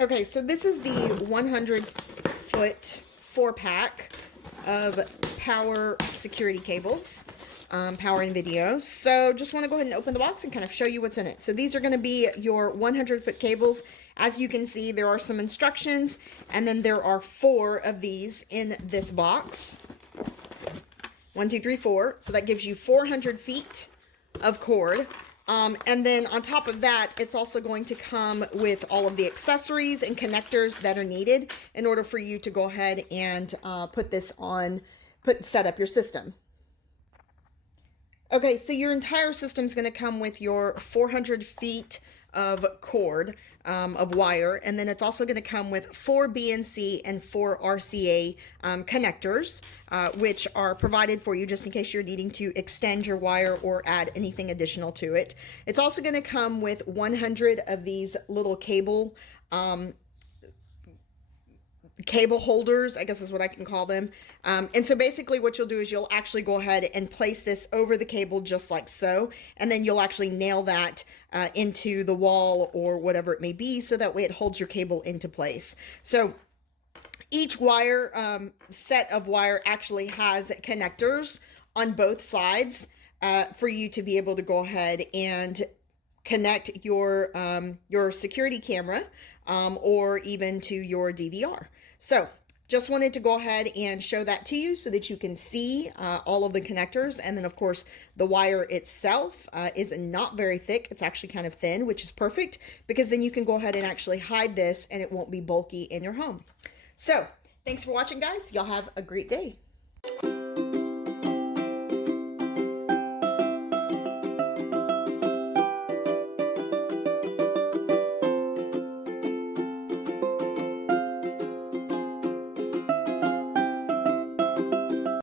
Okay, so this is the 100-foot 4-pack of power security cables, power and video. So just want to go ahead and open the box and kind of show you what's in it. So these are going to be your 100-foot cables. As you can see, there are some instructions, and then there are 4 of these in this box. 1, 2, 3, 4. So that gives you 400 feet of cord. And then on top of that, it's also going to come with all of the accessories and connectors that are needed in order for you to go ahead and set up your system. Okay, so your entire system is going to come with your 400 feet of cord, of wire, and then it's also going to come with 4 BNC and 4 RCA connectors, which are provided for you just in case you're needing to extend your wire or add anything additional to it. It's also going to come with 100 of these little cable holders, I guess is what I can call them. And so basically what you'll do is you'll actually go ahead and place this over the cable just like so, and then you'll actually nail that into the wall or whatever it may be, so that way it holds your cable into place. So each wire, set of wire actually has connectors on both sides for you to be able to go ahead and connect your security camera or even to your DVR. So just wanted to go ahead and show that to you so that you can see all of the connectors. And then of course the wire itself is not very thick. It's actually kind of thin, which is perfect because then you can go ahead and actually hide this and it won't be bulky in your home. So thanks for watching, guys. Y'all have a great day.